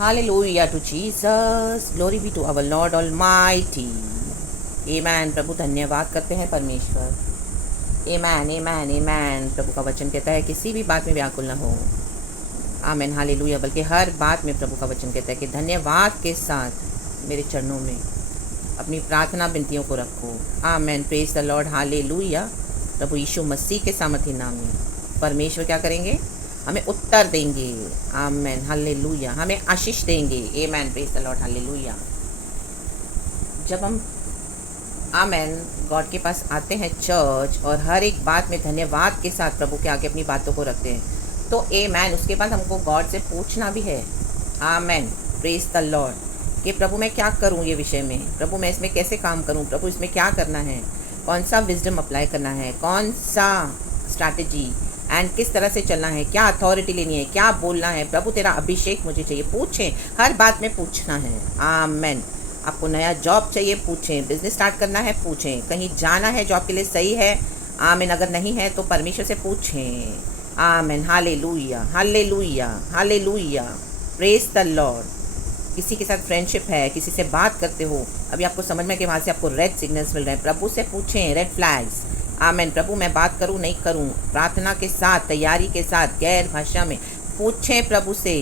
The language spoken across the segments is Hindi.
Hallelujah to Jesus. Glory be to our Lord Almighty. Amen. प्रभु धन्यवाद करते हैं परमेश्वर. Amen, amen, amen. प्रभु का वचन कहता है किसी भी बात में व्याकुल न हो. आमेन. हालेलुया. बल्कि हर बात में प्रभु का वचन कहता है कि धन्यवाद के साथ मेरे चरणों में अपनी प्रार्थना विनतियों को रखो. Amen. Praise the Lord. Hallelujah. प्रभु यीशु मसीह के सामर्थी नाम में परमेश्वर क्या करेंगे? हमें उत्तर देंगे. आमेन. हालेलुया. हमें आशीष देंगे. Amen. Praise the Lord. Hallelujah. जब हम आमेन गॉड के पास आते हैं चर्च और हर एक बात में धन्यवाद के साथ प्रभु के आगे अपनी बातों को रखते हैं तो आमेन उसके बाद हमको गॉड से पूछना भी है. आमेन. प्रेज द लॉर्ड कि प्रभु मैं क्या करूं ये विषय में, प्रभु मैं इसमें कैसे काम करूं, प्रभु इसमें क्या करना है, कौन सा विजडम अप्लाई करना है, कौन सा स्ट्रैटेजी एंड किस तरह से चलना है, क्या अथॉरिटी लेनी है, क्या बोलना है. प्रभु तेरा अभिषेक मुझे चाहिए. पूछें, हर बात में पूछना है. आमेन. आपको नया जॉब चाहिए, पूछें. बिजनेस स्टार्ट करना है, पूछें. कहीं जाना है, जॉब के लिए सही है. आमेन. अगर नहीं है तो परमेश्वर से पूछें. Amen. Hallelujah. Hallelujah. Hallelujah. Praise the Lord. किसी के साथ फ्रेंडशिप है, किसी से बात करते हो, अभी आपको समझ में कि वहाँ से आपको रेड सिग्नल्स मिल रहे हैं, प्रभु से पूछें. Red flags. आमेन. प्रभु मैं बात करूँ नहीं करूँ, प्रार्थना के साथ, तैयारी के साथ, गैर भाषा में पूछें प्रभु से.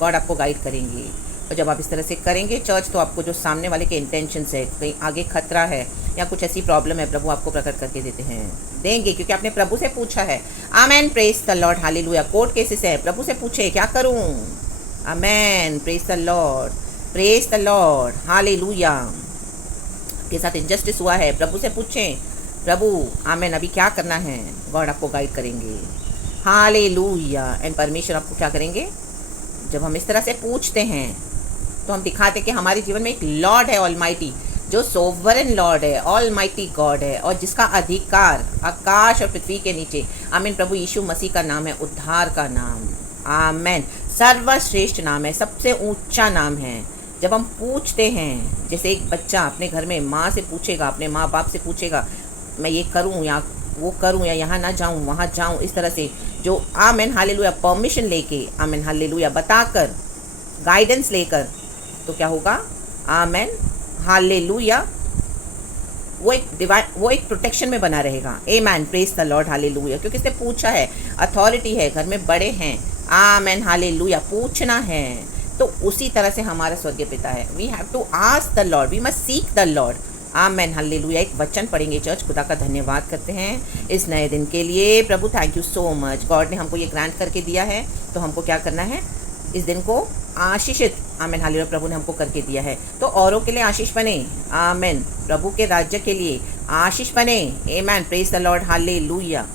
गॉड आपको गाइड करेंगे. और जब आप इस तरह से करेंगे चर्च तो आपको जो सामने वाले के इंटेंशंस है, कहीं आगे खतरा है या कुछ ऐसी प्रॉब्लम है, प्रभु आपको प्रकट करके देंगे क्योंकि आपने प्रभु से पूछा है. Amen. Praise the Lord. Hallelujah. Court cases है, प्रभु से पूछे क्या करूं. Amen. Praise the Lord. Praise the Lord. Hallelujah. आपके साथ इनजस्टिस हुआ है, प्रभु से पूछें. प्रभु आमेन अभी क्या करना है, गॉड आपको गाइड करेंगे. हालेलुया. एंड परमेश्वर आपको क्या करेंगे? जब हम इस तरह से पूछते हैं तो हम दिखाते कि हमारे जीवन में एक लॉर्ड है ऑलमाइटी, जो सोवरेन लॉर्ड है, ऑलमाइटी गॉड है और जिसका अधिकार आकाश और पृथ्वी के नीचे. आमीन. प्रभु यीशु मसीह का नाम है उद्धार का नाम. आमेन. सर्वश्रेष्ठ नाम है, सबसे ऊंचा नाम है. जब हम पूछते हैं, जैसे एक बच्चा अपने घर में माँ से पूछेगा, अपने माँ बाप से पूछेगा मैं ये करूँ या वो करूँ या यहाँ ना जाऊँ वहाँ जाऊँ, इस तरह से जो आमेन हालेलुया परमिशन लेके, आमेन हालेलुया बताकर, गाइडेंस लेकर, तो क्या होगा? Amen hallelujah. वो एक प्रोटेक्शन में बना रहेगा. Amen. Praise the Lord. Hallelujah. क्योंकि इसने पूछा है, अथॉरिटी है, घर में बड़े हैं. Amen hallelujah. पूछना है. तो उसी तरह से हमारा स्वर्गीय पिता है. We have to ask the lord, we must seek the lord. Amen hallelujah. एक वचन पढ़ेंगे चर्च. खुदा का धन्यवाद करते हैं इस नए दिन के लिए. प्रभु thank you so much. God ने हमको ये ग्रांट करके दिया है तो हमको क्या करना है? इस दिन को आशीषित. Amen hallelujah. प्रभु ने हमको करके दिया है तो औरों के लिए आशीष बने. आमेन. प्रभु के राज्य के लिए आशीष बने. Amen. Praise the Lord. Hallelujah.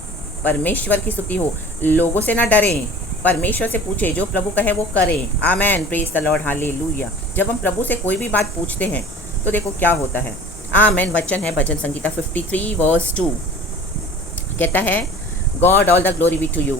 परमेश्वर की स्तुति हो. लोगों से ना डरें, परमेश्वर से पूछे, जो प्रभु कहे वो करें. Amen. Praise the Lord. Hallelujah. जब हम प्रभु से कोई भी बात पूछते हैं तो देखो क्या होता है. आमेन. वचन है भजन संगीता 53 वर्स 2. कहता है God all the glory be to you.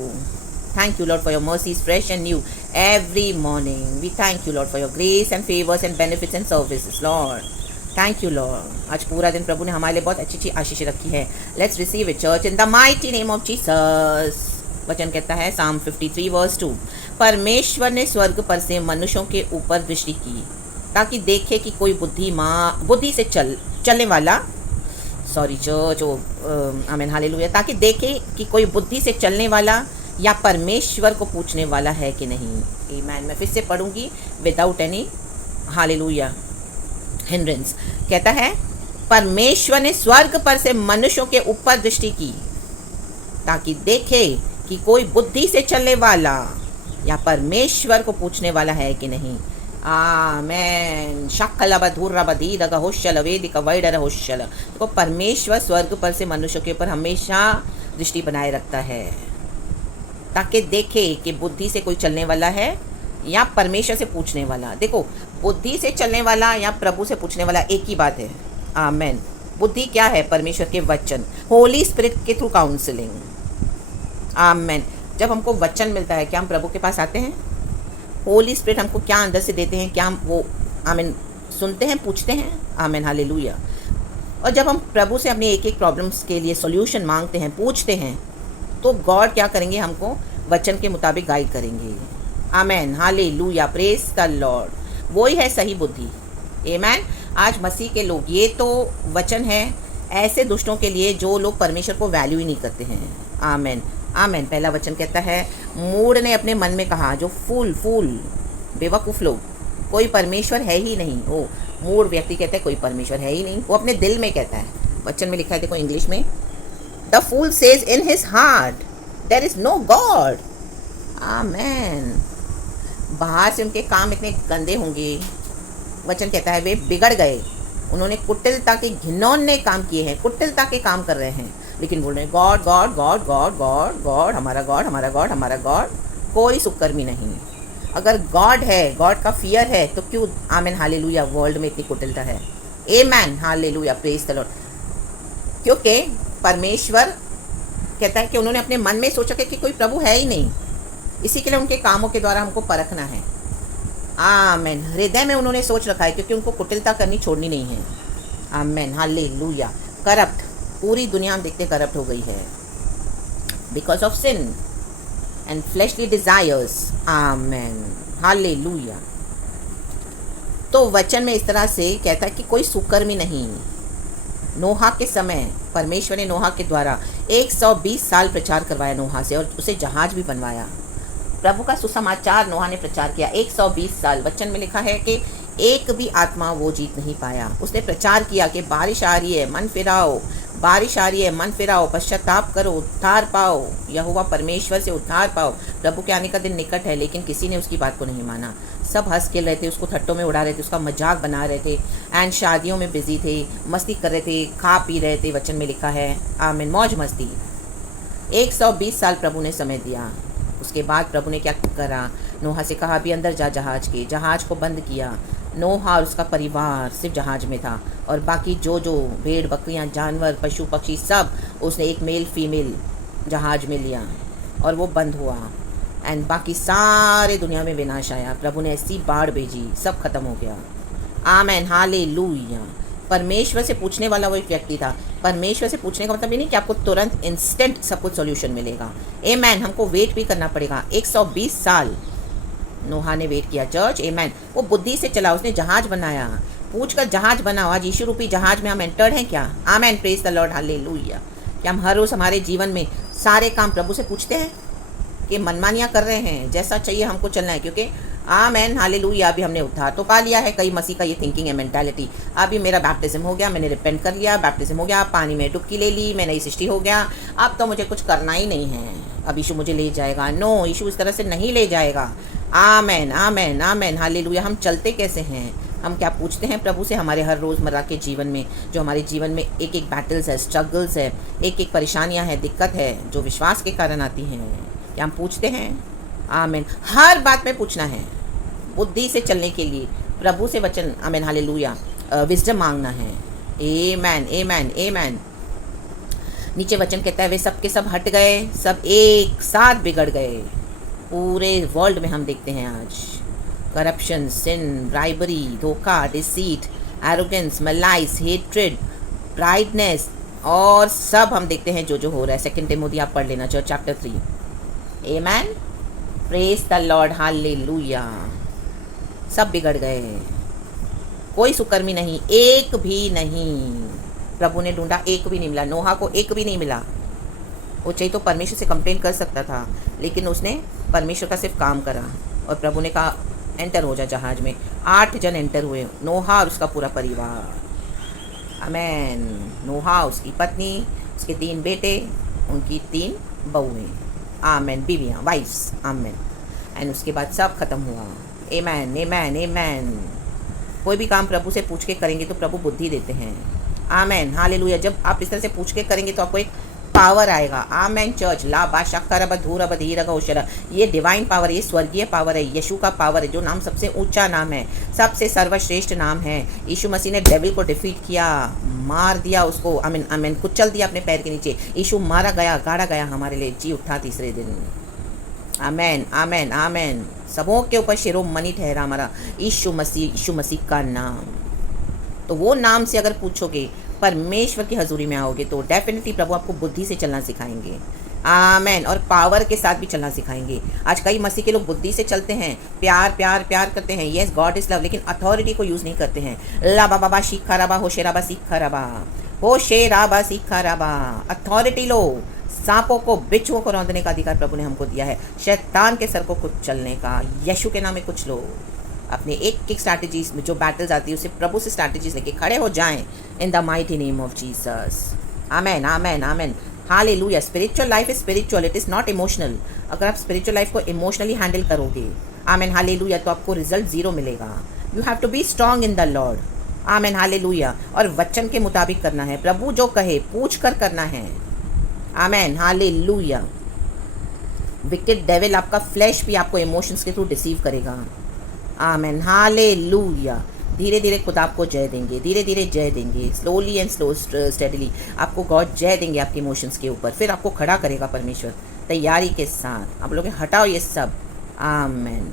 Thank you, Lord, for your mercies fresh and new every morning. We thank you, Lord, for your grace and favors and benefits and services, Lord. Thank you, Lord. आज पूरा दिन प्रभु ने हमारे लिए बहुत अच्छी अच्छी आशीष रखी है. Let's receive it, church, in the mighty name of Jesus. वचन कहता है Psalm 53 verse 2. परमेश्वर ने स्वर्ग पर से मनुष्यों के ऊपर दृष्टि की ताकि देखे कि कोई बुद्धि से चलने वाला, सॉरी चर्च, आमीन हालेलुया, ताकि देखे कि कोई बुद्धि से चलने वाला या परमेश्वर को पूछने वाला है कि नहीं. आमीन. मैं फिर से पढ़ूंगी विदाउट एनी हालेलुया हिंड्रेंस. कहता है परमेश्वर ने स्वर्ग पर से मनुष्यों के ऊपर दृष्टि की ताकि देखे कि कोई बुद्धि से चलने वाला या परमेश्वर को पूछने वाला है कि नहीं. आमेन. शक्लबधूरबधीदगहोशल. तो परमेश्वर स्वर्ग पर से मनुष्यों के ऊपर हमेशा दृष्टि बनाए रखता है ताकि देखे कि बुद्धि से कोई चलने वाला है या परमेश्वर से पूछने वाला. देखो, बुद्धि से चलने वाला या प्रभु से पूछने वाला एक ही बात है. आमेन. बुद्धि क्या है? परमेश्वर के वचन, होली स्पिरिट के थ्रू काउंसलिंग. आमेन. जब हमको वचन मिलता है, क्या हम प्रभु के पास आते हैं? होली स्पिरिट हमको क्या अंदर से देते हैं? क्या हम वो आमीन सुनते हैं, पूछते हैं? आमीन हालेलुया. और जब हम प्रभु से अपनी एक एक प्रॉब्लम्स के लिए सॉल्यूशन मांगते हैं, पूछते हैं, तो गॉड क्या करेंगे? हमको वचन के मुताबिक गाइड करेंगे. आमेन, हालेलुया, प्रेज द लॉर्ड। वो ही है सही बुद्धि। आमेन। आज मसीह के लोग, ये तो वचन है ऐसे दुष्टों के लिए जो लोग परमेश्वर को वैल्यू ही नहीं करते हैं। आमेन, आमेन। पहला वचन कहता है, मूढ़ ने अपने मन में कहा, जो फूल बेवकूफ़ लोग, कोई परमेश्वर है ही नहीं। वो मूढ़ व्यक्ति कहता है कोई परमेश्वर है ही नहीं, वो अपने दिल में कहता है। वचन में लिखा है, देखो इंग्लिश में, the fool says in his heart there is no God. Amen. बाहर से उनके काम इतने गंदे होंगे, वचन कहता है वे बिगड़ गए, उन्होंने कुटिलता के घिनौने काम किए हैं, कुटिलता के काम कर रहे हैं, लेकिन बोल रहे हैं God God God God God God, हमारा गॉड हमारा गॉड हमारा गॉड। कोई सुकर्मी नहीं। अगर गॉड है, गॉड का फियर है, तो क्यों आमेन हालेलुया वर्ल्ड में इतनी कुटिलता है। Amen, hallelujah, praise the Lord. क्योंकि परमेश्वर कहता है कि उन्होंने अपने मन में सोचा कि कोई प्रभु है ही नहीं, इसी के लिए उनके कामों के द्वारा हमको परखना है। आमेन। हृदय में उन्होंने सोच रखा है, क्योंकि उनको कुटिलता करनी छोड़नी नहीं है। Amen, hallelujah. करप्ट, पूरी दुनिया हम देखते करप्ट हो गई है because of sin and fleshly desires. Amen, hallelujah. तो वचन में इस तरह से कहता है कि कोई सुकर्मी नहीं। नोहा के समय परमेश्वर ने नोहा के द्वारा 120 साल प्रचार करवाया नोहा से, और उसे जहाज भी बनवाया। प्रभु का सुसमाचार नोहा ने प्रचार किया 120 साल। वचन में लिखा है कि एक भी आत्मा वो जीत नहीं पाया। उसने प्रचार किया कि बारिश आ रही है, मन फिराओ, बारिश आ रही है, मन फिराओ, पश्चाताप करो, उद्धार पाओ, यहोवा परमेश्वर से उद्धार पाओ, प्रभु के आने का दिन निकट है। लेकिन किसी ने उसकी बात को नहीं माना। सब हंस खेल रहे थे, उसको थट्टों में उड़ा रहे थे, उसका मजाक बना रहे थे, एंड शादियों में बिजी थे, मस्ती कर रहे थे, खा पी रहे थे। वचन में लिखा है आमीन, मौज मस्ती। 120 साल प्रभु ने समय दिया। उसके बाद प्रभु ने क्या करा, नोहा से कहा अभी अंदर जा जहाज के, जहाज को बंद किया। नोहा और उसका परिवार सिर्फ जहाज में था, और बाकी जो भेड़ बकरियां, जानवर, पशु पक्षी, सब उसने एक मेल फीमेल जहाज में लिया, और वो बंद हुआ। एंड बाकी सारे दुनिया में विनाश आया। प्रभु ने ऐसी बाढ़ भेजी, सब खत्म हो गया। आमेन, हालेलुया। परमेश्वर से पूछने वाला वो एक व्यक्ति था। परमेश्वर से पूछने का मतलब ये नहीं कि आपको तुरंत इंस्टेंट सब कुछ सॉल्यूशन मिलेगा। आमेन। हमको वेट भी करना पड़ेगा। 120 साल नोहा ने वेट किया चर्च। आमेन। वो बुद्धि से चला, उसने जहाज बनाया, पूछ कर जहाज बना। आज यीशु रूपी जहाज में हम एंटर्ड हैं क्या? आमेन, प्रेज द लॉर्ड, हालेलुया। क्या हम हर रोज़ हमारे जीवन में सारे काम प्रभु से पूछते हैं कि मनमानियाँ कर रहे हैं, जैसा चाहिए हमको चलना है? क्योंकि आमेन, हालेलुया, अभी हमने उद्धार तो पा लिया है। कई मसीह का ये थिंकिंग है, मेंटालिटी, अभी मेरा बैप्टिज्म हो गया, मैंने रिपेंट कर लिया, बैप्टिज्म हो गया, पानी में डुबकी ले ली, मैं नई सृष्टि हो गया, अब तो मुझे कुछ करना ही नहीं है, अब यीशु मुझे ले जाएगा। नो, यीशु इस तरह से नहीं ले जाएगा। आमेन, आमेन, आमेन, हालेलुया। हम चलते कैसे हैं? हम क्या पूछते हैं प्रभु से हमारे हर रोज़मर्रा के जीवन में, जो हमारे जीवन में एक एक बैटल्स है, स्ट्रगल्स है, एक एक परेशानियां है, दिक्कत है, जो विश्वास के कारण आती हैं, क्या हम पूछते हैं? आमेन। हर बात में पूछना है, बुद्धि से चलने के लिए प्रभु से वचन, आमेन, हालेलुया, विजडम मांगना है। आमेन, आमेन, आमेन। नीचे वचन कहता है वे सब के सब हट गए, सब एक साथ बिगड़ गए। पूरे वर्ल्ड में हम देखते हैं आज करप्शन, सिन, ब्राइबरी, धोखा, डिसीट, एरोगेंस, मलाइस, हेट्रेड, प्राइडनेस, और सब हम देखते हैं जो हो रहा है। 2 टिमोथी आप पढ़ लेना, chapter 3। Amen, praise the Lord, hallelujah. सब बिगड़ गए, कोई सुकर्मी नहीं, एक भी नहीं। प्रभु ने ढूंढा, एक भी नहीं मिला। नोहा को एक भी नहीं मिला। वो चाहिए तो परमेश्वर से कंप्लेन कर सकता था, लेकिन उसने परमेश्वर का सिर्फ काम करा, और प्रभु ने कहा एंटर हो जा जहाज में। 8 जन एंटर हुए, नोहा और उसका पूरा परिवार। आमेन। नोहा, उसकी पत्नी, उसके 3 बेटे, उनकी 3 बहुएं, आमेन, बीवियाँ, वाइफ्स, आमेन। एंड उसके बाद सब खत्म हुआ। आमेन, आमेन, आमेन। कोई भी काम प्रभु से पूछ के करेंगे तो प्रभु बुद्धि देते हैं। आमेन, हालेलुया। जब आप इस तरह से पूछ के करेंगे तो आपको एक पावर आएगा। आमेन चर्च, ला बाशक्कर बधूर बधीर गौशल, ये डिवाइन पावर, ये स्वर्गीय पावर है, यीशु का पावर है, जो नाम सबसे ऊंचा नाम है, सबसे सर्वश्रेष्ठ नाम है। यीशु मसीह ने डेविल को डिफीट किया, मार दिया उसको, आमीन, आमीन, कुचल दिया अपने पैर के नीचे। यीशु मारा गया, गाड़ा गया हमारे लिए, जी उठा तीसरे दिन। आमेन, आमेन, आमेन। सबों के ऊपर शिरोमणि ठहरा हमारा यीशु मसीह का नाम। तो वो नाम से अगर पूछोगे, परमेश्वर की हजूरी में आओगे, तो डेफिनेटली प्रभु आपको बुद्धि से चलना सिखाएंगे। आमेन। और पावर के साथ भी चलना सिखाएंगे। आज कई मसीह के लोग बुद्धि से चलते हैं, प्यार प्यार प्यार करते हैं, यस गॉड इज लव, लेकिन अथॉरिटी को यूज़ नहीं करते हैं। ला बाबा बा शिखा रबा होशे रबा सीखा रबा होशे राबा सीखा रबा। अथॉरिटी लो। सांपों को बिच्छुओं को रौंदने का अधिकार प्रभु ने हमको दिया है, शैतान के सर को कुछ चलने का। यीशु के नाम में कुछ लो। अपने एक एक स्ट्रैटेजीज में जो बैटल्स आती है उसे प्रभु से स्ट्रैटेजीज लेके खड़े हो जाएं in the mighty name of Jesus. Amen amen amen. Hallelujah. Spiritual life is spiritual, it is not emotional. अगर आप स्पिरिचुअल लाइफ को इमोशनली हैंडल करोगे, आमेन हालेलुया, तो आपको रिजल्ट ज़ीरो मिलेगा। You have to be strong in the lord. Amen hallelujah. और वचन के मुताबिक करना है, प्रभु जो कहे पूछ कर करना है। Amen hallelujah. विकेड डेविल आपका फ्लैश भी आपको इमोशंस के थ्रू डिसीव करेगा। Amen hallelujah. धीरे धीरे खुद आपको जय देंगे, धीरे धीरे जय देंगे, स्लोली एंड स्टेडीली आपको गॉड जय देंगे आपके इमोशंस के ऊपर। फिर आपको खड़ा करेगा परमेश्वर तैयारी के साथ। आप लोग हटाओ ये सब। आमेन।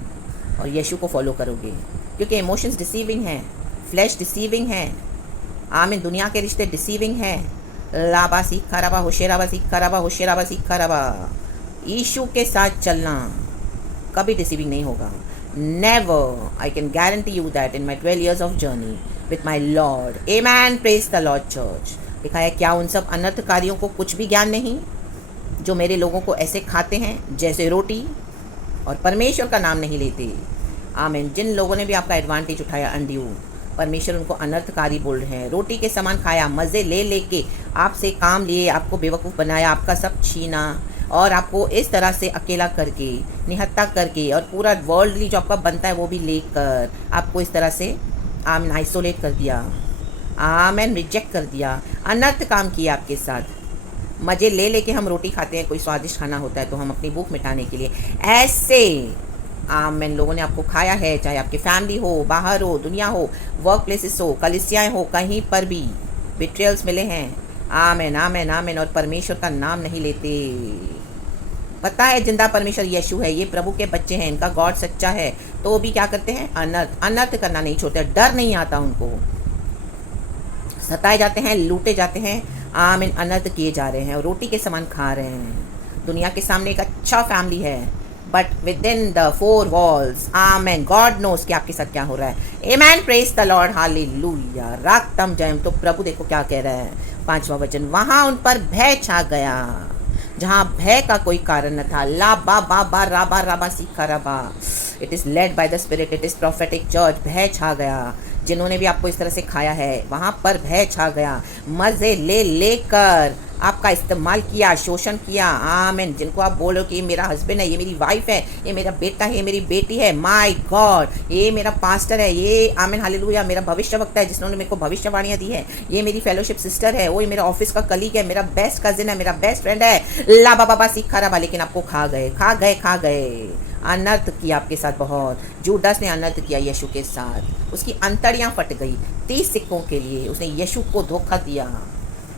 और यीशु को फॉलो करोगे, क्योंकि इमोशंस डिसीविंग है, फ्लैश डिसीविंग है। आमीन। दुनिया के रिश्ते डिसीविंग है। लाबा सीखा रबा होशेराबा सीखा रबा होशेराबा सीखा रबा। यीशु के साथ चलना कभी डिसीविंग नहीं होगा। Never. I can guarantee you that in my 12 years of journey with my Lord. Amen. Praise the Lord Church. लिखा है, क्या उन सब अनर्थकारियों को कुछ भी ज्ञान नहीं, जो मेरे लोगों को ऐसे खाते हैं जैसे रोटी और परमेश्वर का नाम नहीं लेते। आमीन। जिन लोगों ने भी आपका एडवांटेज उठाया अनड्यू, परमेश्वर उनको अनर्थकारी बोल रहे हैं। रोटी के समान खाया, मज़े ले लेके आपसे काम लिए, आपको बेवकूफ़ बनाया, आपका सब छीना और आपको इस तरह से अकेला करके, निहत्ता करके, और पूरा वर्ल्डली जो आपका बनता है वो भी लेकर आपको इस तरह से आमीन आइसोलेट कर दिया। आमीन। रिजेक्ट कर दिया, अनर्थ काम किया आपके साथ। मज़े ले लेके हम रोटी खाते हैं, कोई स्वादिष्ट खाना होता है तो हम अपनी भूख मिटाने के लिए ऐसे आमीन लोगों ने आपको खाया है। चाहे आपकी फैमिली हो, बाहर हो, दुनिया हो, वर्क प्लेसेस हो, कलिसियाएँ हो, कहीं पर भी बिट्रियल्स मिले हैं। आमीन आमीन आमीन। और परमेश्वर का नाम नहीं लेते। पता है जिंदा परमेश्वर यीशु है, ये प्रभु के बच्चे हैं, इनका गॉड सच्चा है, तो भी क्या करते हैं, अनर्थ। अनर्थ करना नहीं छोड़ते, डर नहीं आता उनको। सताए जाते हैं, लूटे जाते हैं, आमीन, अनर्थ किए जा रहे हैं और रोटी के समान खा रहे हैं। दुनिया के सामने एक अच्छा फैमिली है, but within the 4 walls, amen, God knows कि आपके साथ क्या हो रहा है। Amen. Praise the Lord. Hallelujah. रागतम जयम। तो प्रभु देखो क्या कह रहा है, 5वां वचन, वहां उन पर भय छा गया जहां भय का कोई कारण न था। ला बा बा बा राबा राबा सीखा रबा। It is led by the spirit, it is prophetic church. भय छा गया। जिन्होंने भी आपको इस तरह से खाया है वहाँ पर भय छा गया। मज़े ले लेकर आपका इस्तेमाल किया, शोषण किया। आमीन। जिनको आप बोलो कि ये मेरा हस्बैंड है, ये मेरी वाइफ है, ये मेरा बेटा है, ये मेरी बेटी है, माय गॉड, ये मेरा पास्टर है, ये आमीन हालेलुया मेरा भविष्य वक्ता है जिसने मेरे को भविष्यवाणियाँ दी है, ये मेरी फेलोशिप सिस्टर है, वो ये मेरा ऑफिस का कलीग है, मेरा बेस्ट कजिन है, मेरा बेस्ट फ्रेंड है। ला बाबा बा सीखा रहा, लेकिन आपको खा गए, खा गए, खा गए। अनर्थ किया आपके साथ बहुत। जूडास ने अनर्थ किया यीशु के साथ, उसकी अंतड़ियाँ फट गई 30 सिक्कों के लिए। उसने यीशु को धोखा दिया।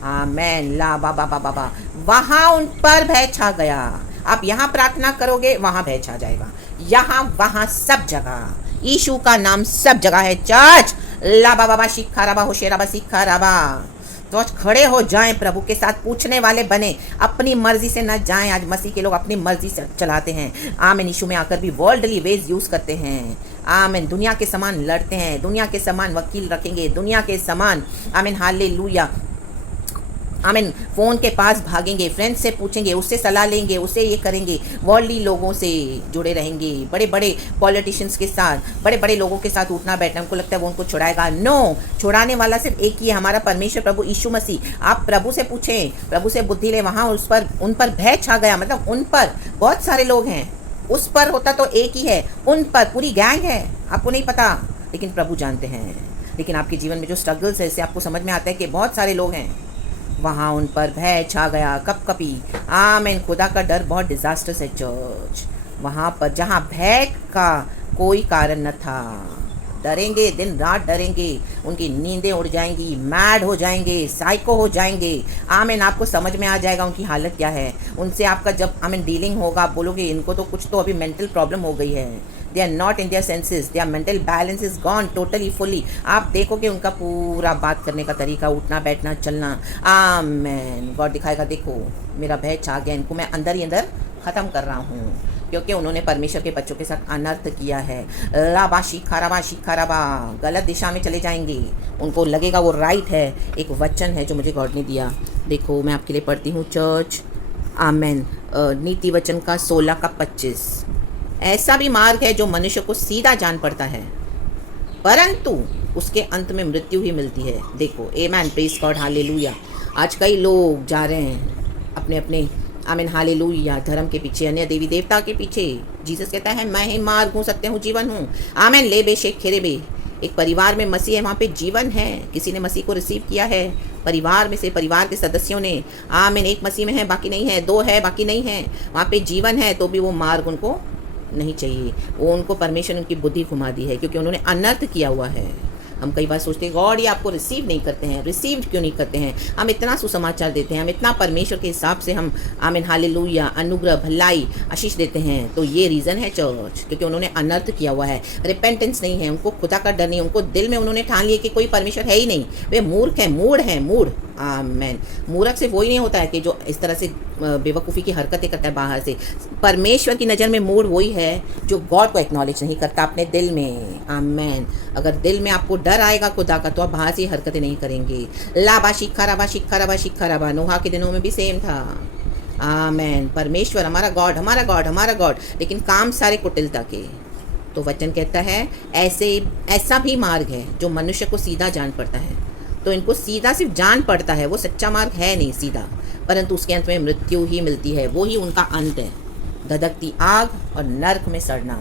आमेन। ला बाबा बाबा बा। वहाँ उन पर भय छा गया। आप यहाँ प्रार्थना करोगे वहाँ भय छा जाएगा, यहाँ वहाँ सब जगह यीशु का नाम सब जगह है। चर्च ला बाबा बा शिखा रबा होशेराबा सीखा रबा। तो आज खड़े हो जाएं, प्रभु के साथ पूछने वाले बने, अपनी मर्जी से न जाएं। आज मसीह के लोग अपनी मर्जी से चलाते हैं। आमीन। यीशु में आकर भी वर्ल्डली वेज यूज़ करते हैं। आमीन। दुनिया के समान लड़ते हैं, दुनिया के समान वकील रखेंगे, दुनिया के समान आमीन हालेलुया आमीन फ़ोन के पास भागेंगे, फ्रेंड्स से पूछेंगे, उससे सलाह लेंगे, उससे ये करेंगे, वर्ल्डली लोगों से जुड़े रहेंगे, बड़े बड़े पॉलिटिशियंस के साथ, बड़े बड़े लोगों के साथ उठना बैठना। उनको लगता है वो उनको छुड़ाएगा। नो, छुड़ाने वाला सिर्फ एक ही है, हमारा परमेश्वर प्रभु यीशु मसीह। आप प्रभु से पूछें, प्रभु से बुद्धि ले। वहाँ उन पर भय छा गया, मतलब उन पर बहुत सारे लोग हैं। उस पर होता तो एक ही है, उन पर पूरी गैंग है, आपको नहीं पता, लेकिन प्रभु जानते हैं। लेकिन आपके जीवन में जो स्ट्रगल्स है, इससे आपको समझ में आता है कि बहुत सारे लोग हैं। वहाँ उन पर भय छा गया, कपकपी। आमीन। खुदा का डर बहुत डिजास्टर्स है चर्च। वहाँ पर जहाँ भय का कोई कारण न था, डरेंगे, दिन रात डरेंगे, उनकी नींदें उड़ जाएंगी, मैड हो जाएंगे, साइको हो जाएंगे। आमीन, आपको समझ में आ जाएगा उनकी हालत क्या है। उनसे आपका जब आमीन डीलिंग होगा, आप बोलोगे इनको तो कुछ तो अभी मेंटल प्रॉब्लम हो गई है। They are not in their senses, their mental balance is gone totally fully. आप देखोगे उनका पूरा बात करने का तरीका, उठना बैठना चलना। आमीन, गॉड दिखाएगा, देखो मेरा भय छा गया, इनको मैं अंदर ही अंदर ख़त्म कर रहा हूँ, क्योंकि उन्होंने परमेश्वर के बच्चों के साथ अनर्थ किया है। लाबा शिखा रबा, गलत दिशा में चले जाएंगे, उनको लगेगा वो राइट है। एक वचन है जो मुझे गॉड ने दिया, देखो मैं आपके लिए पढ़ती हूँ चर्च। आमेन। नीति वचन का 16 का 25। ऐसा भी मार्ग है जो मनुष्य को सीधा जान पड़ता है, परंतु उसके अंत में मृत्यु ही मिलती है। देखो, आमेन, प्रेज गॉड, हालेलुया। आज कई लोग जा रहे हैं अपने अपने आमीन हालेलुया धर्म के पीछे, अन्य देवी देवता के पीछे। जीसस कहता है मैं ही मार्ग हूँ, सत्य हूँ, जीवन हूँ। आमीन, ले बेशेक खेरे बे। एक परिवार में मसीह है, वहाँ पे जीवन है। किसी ने मसीह को रिसीव किया है, परिवार में से, परिवार के सदस्यों ने। आमीन, एक मसीह में है बाकी नहीं है, दो है बाकी नहीं है, वहाँ पे जीवन है, तो भी वो मार्ग उनको नहीं चाहिए। वो उनको परमेश्वर उनकी बुद्धि घुमा दी है, क्योंकि उन्होंने अनर्थ किया हुआ है। हम कई बार सोचते हैं गॉड ये आपको रिसीव नहीं करते हैं, रिसीव क्यों नहीं करते हैं। हम इतना सुसमाचार देते हैं, हम इतना परमेश्वर के हिसाब से हम आमीन हालेलुया अनुग्रह भलाई आशीष देते हैं, तो ये रीज़न है चर्च, क्योंकि उन्होंने अनर्थ किया हुआ है। रिपेंटेंस नहीं है, उनको खुदा का डर नहीं, उनको दिल में उन्होंने ठान लिया कि कोई परमेश्वर है ही नहीं, वे मूर्ख हैं, मूढ़ हैं, मूढ़। आमेन। मूर्ख से वही नहीं होता है कि जो इस तरह से बेवकूफ़ी की हरकतें करता है बाहर से। परमेश्वर की नज़र में मूढ़ वही है जो गॉड को एक्नॉलेज नहीं करता अपने दिल में। आमेन। अगर दिल में आपको डर आएगा खुदा का, तो आप बाहर से हरकतें नहीं करेंगे। लाबा शिखा रबा शिखा रबा शिखा रबा। नोहा के दिनों में भी सेम था। आमेन। परमेश्वर हमारा गॉड, हमारा गॉड, हमारा गॉड, लेकिन काम सारे कुटिलता के। तो वचन कहता है ऐसा भी मार्ग है जो मनुष्य को सीधा जान पड़ता है। तो इनको सीधा सिर्फ जान पड़ता है, वो सच्चा मार्ग है नहीं सीधा, परंतु उसके अंत में मृत्यु ही मिलती है। वो ही उनका अंत है, धधकती आग और नर्क में सड़ना।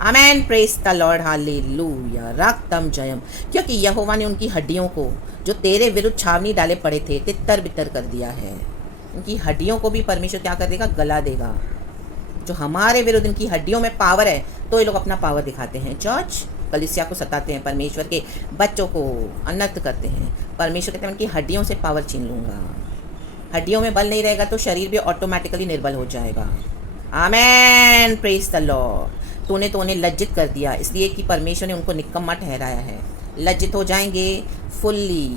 आमेन, praise the Lord, hallelujah. रक्तम Jayam. क्योंकि यहोवा ने उनकी हड्डियों को जो तेरे विरुद्ध छावनी डाले पड़े थे तितर बितर कर दिया है। उनकी हड्डियों को भी परमेश्वर क्या कर देगा, गला देगा। जो हमारे विरुद्ध इनकी हड्डियों में पावर है, तो ये लोग अपना पावर दिखाते हैं। चर्च कलीसिया को सताते हैं, परमेश्वर के बच्चों को अनर्थ करते हैं। परमेश्वर कहते हैं उनकी हड्डियों से पावर छीन लूँगा। हड्डियों में बल नहीं रहेगा तो शरीर भी ऑटोमेटिकली निर्बल हो जाएगा। आमेन, प्रेज द लॉर्ड। तूने तो उन्हें लज्जित कर दिया, इसलिए कि परमेश्वर ने उनको निकम्मा ठहराया है। लज्जित हो जाएंगे फुल्ली।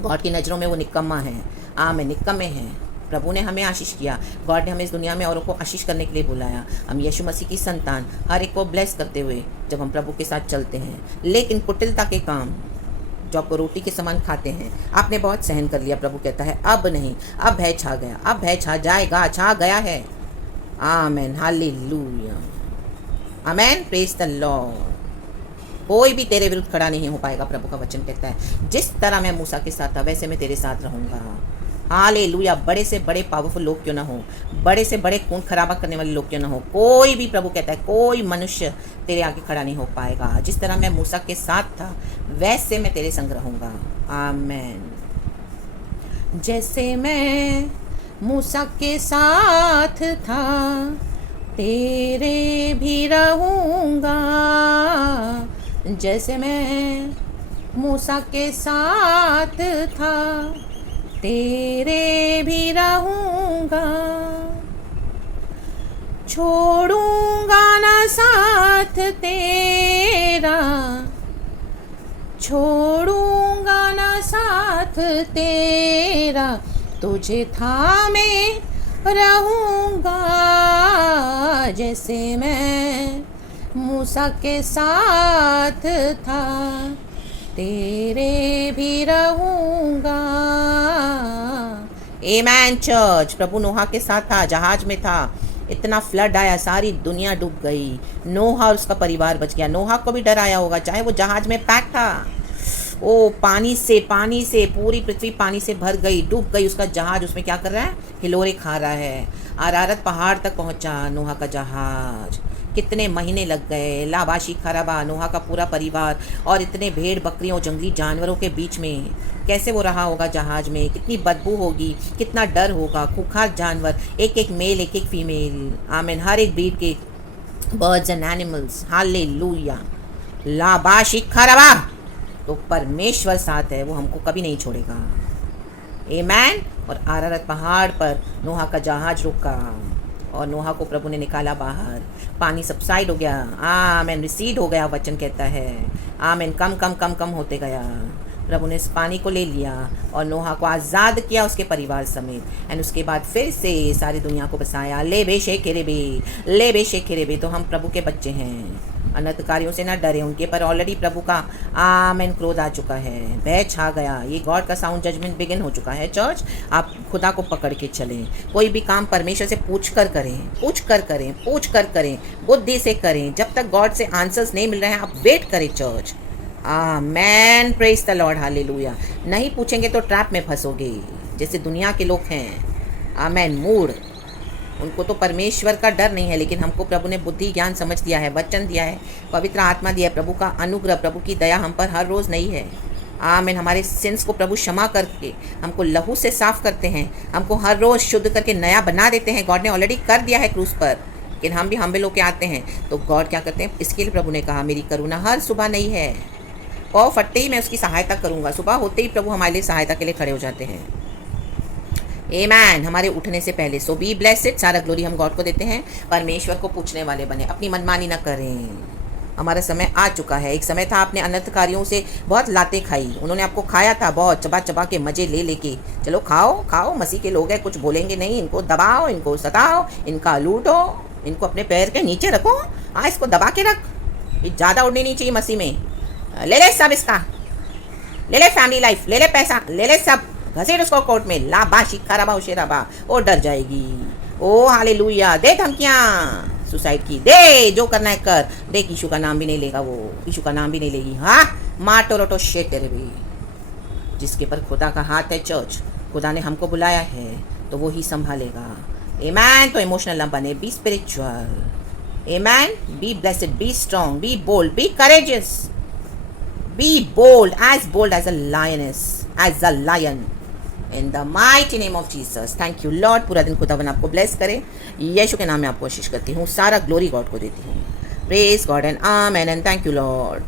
गॉड की नज़रों में वो निकम्मा है। आमेन, निकम्मे हैं। प्रभु ने हमें आशीष किया, गॉड ने हमें इस दुनिया में औरों को आशीष करने के लिए बुलाया। हम यीशु मसीह की संतान, हर एक को ब्लेस करते हुए जब हम प्रभु के साथ चलते हैं। लेकिन कुटिलता के काम जो आपको रोटी के समान खाते हैं, आपने बहुत सहन कर लिया। प्रभु कहता है अब नहीं, अब भय छा गया, अब भय छा जाएगा, छा गया है। Amen, hallelujah. Amen, praise the Lord. कोई भी तेरे विरुद्ध खड़ा नहीं हो पाएगा। प्रभु का वचन कहता है जिस तरह मैं मूसा के साथ था वैसे मैं तेरे साथ रहूँगा। हालेलुया। बड़े से बड़े पावरफुल लोग क्यों ना हो, बड़े से बड़े खून खराबा करने वाले लोग क्यों ना हो, कोई भी, प्रभु कहता है कोई मनुष्य तेरे आगे खड़ा नहीं हो पाएगा। जिस तरह मैं मूसा के साथ था वैसे मैं तेरे संग रहूँगा। आमेन। जैसे मैं मूसा के साथ था तेरे भी रहूँगा। जैसे मैं मूसा के साथ था तेरे भी रहूँगा। छोड़ूंगा ना साथ तेरा, छोड़ूंगा ना साथ तेरा, तुझे थामे रहूँगा। जैसे मैं मूसा के साथ था तेरे भी रहूँगा। आमेन चर्च। प्रभु नोहा के साथ था, जहाज में था, इतना फ्लड आया, सारी दुनिया डूब गई। नोहा और उसका परिवार बच गया। नोहा को भी डर आया होगा, चाहे वो जहाज में पैक था। ओ पानी से पूरी पृथ्वी पानी से भर गई, डूब गई। उसका जहाज उसमें क्या कर रहा है, हिलोरे खा रहा है। अरारत पहाड़ तक पहुंचा नोहा का जहाज। कितने महीने लग गए। लाबाशी खराबा, नोहा का पूरा परिवार और इतने भेड़ बकरियों जंगली जानवरों के बीच में कैसे वो रहा होगा जहाज में। कितनी बदबू होगी, कितना डर होगा। खूंखार जानवर, एक एक मेल एक एक फीमेल। आमीन। हर एक ब्रीड के बर्ड्स एंड एनिमल्स। हालेलुया। लाबाशी खरबा। तो परमेश्वर साथ है, वो हमको कभी नहीं छोड़ेगा। आमेन। और अरारत पहाड़ पर नोहा का जहाज रुका और नोहा को प्रभु ने निकाला बाहर। पानी सबसाइड हो गया। आमेन। रिसीड हो गया, वचन कहता है। आमेन। कम कम कम कम होते गया। प्रभु ने इस पानी को ले लिया और नोहा को आज़ाद किया उसके परिवार समेत। एंड उसके बाद फिर से सारी दुनिया को बसाया। ले बेशे खेरेबे, ले बेशे खेरेबे। तो हम प्रभु के बच्चे हैं। अनर्थकारियों से ना डरे, उनके पर ऑलरेडी प्रभु का आमेन क्रोध आ चुका है, भय छा गया। ये गॉड का साउंड जजमेंट बिगिन हो चुका है। चर्च, आप खुदा को पकड़ के चलें। कोई भी काम परमेश्वर से पूछ कर करें, पूछ कर करें, पूछ कर करें, बुद्धि से करें। जब तक गॉड से आंसर्स नहीं मिल रहे हैं, आप वेट करें। Church, amen. Praise the Lord, hallelujah. नहीं पूछेंगे तो ट्रैप में फंसोगे, जैसे दुनिया के लोग हैं। आमेन। मूड, उनको तो परमेश्वर का डर नहीं है, लेकिन हमको प्रभु ने बुद्धि ज्ञान समझ दिया है, वचन दिया है, पवित्र आत्मा दिया है। प्रभु का अनुग्रह, प्रभु की दया हम पर हर रोज़ नहीं है। आमीन। हमारे सिंस को प्रभु क्षमा करके हमको लहू से साफ करते हैं, हमको हर रोज़ शुद्ध करके नया बना देते हैं। गॉड ने ऑलरेडी कर दिया है क्रूस पर, लेकिन हम भी हम्बल होके आते हैं। तो गॉड क्या करते हैं, इसके लिए प्रभु ने कहा मेरी करुणा हर सुबह नहीं है, पाँव फटते ही मैं उसकी सहायता करूँगा। सुबह होते ही प्रभु हमारे लिए सहायता के लिए खड़े हो जाते हैं। आमेन। हमारे उठने से पहले। सो बी ब्लेस्ड। सारा ग्लोरी हम गॉड को देते हैं। परमेश्वर को पूछने वाले बने, अपनी मनमानी ना करें। हमारा समय आ चुका है। एक समय था आपने अनर्थकारियों से बहुत लाते खाई, उन्होंने आपको खाया था बहुत, चबा चबा के मजे ले लेके। चलो खाओ खाओ, मसीह के लोग हैं, कुछ बोलेंगे नहीं। इनको दबाओ, इनको सताओ, इनका लूटो, इनको अपने पैर के नीचे रखो। इसको दबा के रख, ये ज़्यादा उड़नी नहीं चाहिए मसीह में। ले ले सब इसका, ले ले फैमिली लाइफ, ले ले पैसा, ले ले सब, घसीट उसको कोर्ट में। लाबा शिखा रबा उशेराबा, वो डर जाएगी। ओ हालेलुया। दे धमकियाँ सुसाइड की, दे जो करना है कर, देख यीशु का नाम भी नहीं लेगा वो, यीशु का नाम भी नहीं लेगी। हाँ, माटो रोटो शेट तेरे भी। जिसके पर खुदा का हाथ है चर्च, खुदा ने हमको बुलाया है तो वो ही संभालेगा। आमेन। तो इमोशनल ना बने, be spiritual. Amen. Be blessed, be strong, be bold, be courageous, be bold as a lioness, as a lion. In the mighty name of Jesus. Thank you Lord. पूरा दिन खुदावन आपको ब्लेस करे। यीशु के नाम में आपको कोशिश करती हूँ, सारा ग्लोरी गॉड को देती हूँ। Praise God and amen and thank you Lord.